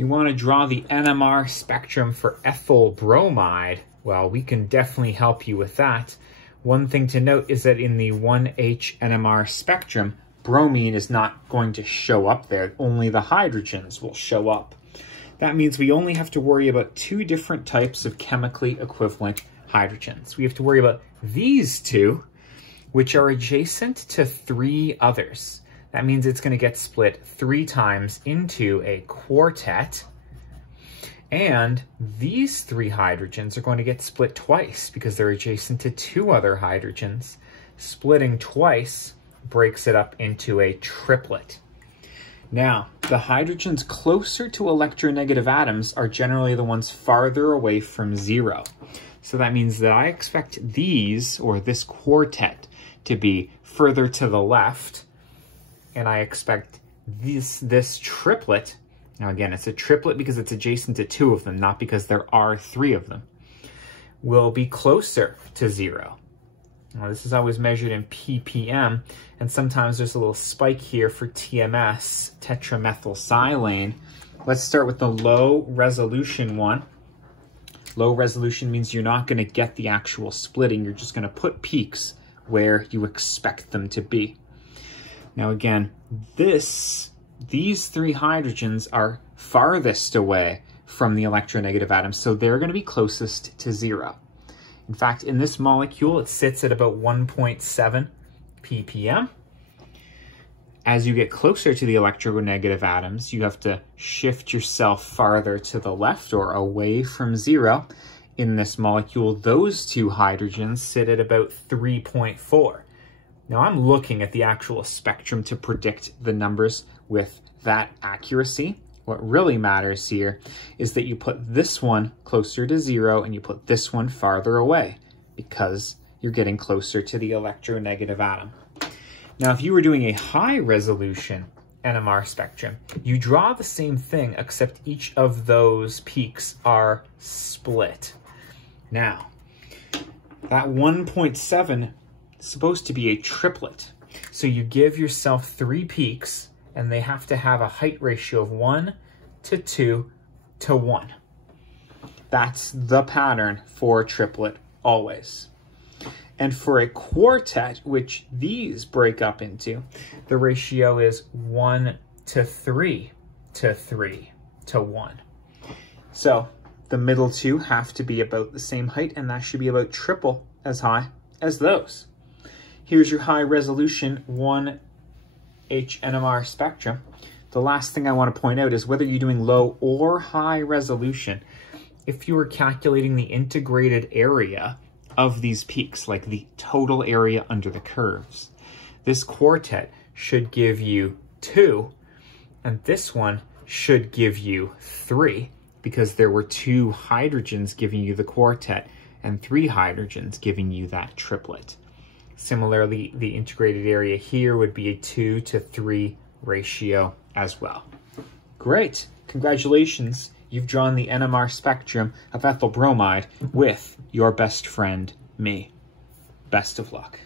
You want to draw the NMR spectrum for ethyl bromide. Well, we can definitely help you with that. One thing to note is that in the 1H NMR spectrum, bromine is not going to show up there. Only the hydrogens will show up. That means we only have to worry about two different types of chemically equivalent hydrogens. We have to worry about these two, which are adjacent to three others. That means it's going to get split 3 times into a quartet. And these 3 hydrogens are going to get split twice because they're adjacent to 2 other hydrogens. Splitting twice breaks it up into a triplet. Now, the hydrogens closer to electronegative atoms are generally the ones farther away from 0. So that means that I expect these, or this quartet, to be further to the left. And I expect this triplet, now again, it's a triplet because it's adjacent to 2 of them, not because there are 3 of them, will be closer to 0. Now, this is always measured in ppm, and sometimes there's a little spike here for TMS, tetramethylsilane. Let's start with the low resolution one. Low resolution means you're not going to get the actual splitting, you're just going to put peaks where you expect them to be. Now again, these 3 hydrogens are farthest away from the electronegative atoms, so they're going to be closest to 0. In fact, in this molecule, it sits at about 1.7 ppm. As you get closer to the electronegative atoms, you have to shift yourself farther to the left or away from 0. In this molecule, those 2 hydrogens sit at about 3.4. Now I'm looking at the actual spectrum to predict the numbers with that accuracy. What really matters here is that you put this one closer to 0 and you put this one farther away because you're getting closer to the electronegative atom. Now, if you were doing a high resolution NMR spectrum, you draw the same thing except each of those peaks are split. Now, that 1.7 supposed to be a triplet. So you give yourself 3 peaks and they have to have a height ratio of 1 to 2 to 1. That's the pattern for a triplet always. And for a quartet, which these break up into, the ratio is 1 to 3 to 3 to 1. So the middle 2 have to be about the same height, and that should be about triple as high as those. Here's your high resolution 1H NMR spectrum. The last thing I want to point out is whether you're doing low or high resolution, if you were calculating the integrated area of these peaks, like the total area under the curves, this quartet should give you 2, and this one should give you 3, because there were 2 hydrogens giving you the quartet and 3 hydrogens giving you that triplet. Similarly, the integrated area here would be a 2 to 3 ratio as well. Great, congratulations. You've drawn the NMR spectrum of ethyl bromide with your best friend, me. Best of luck.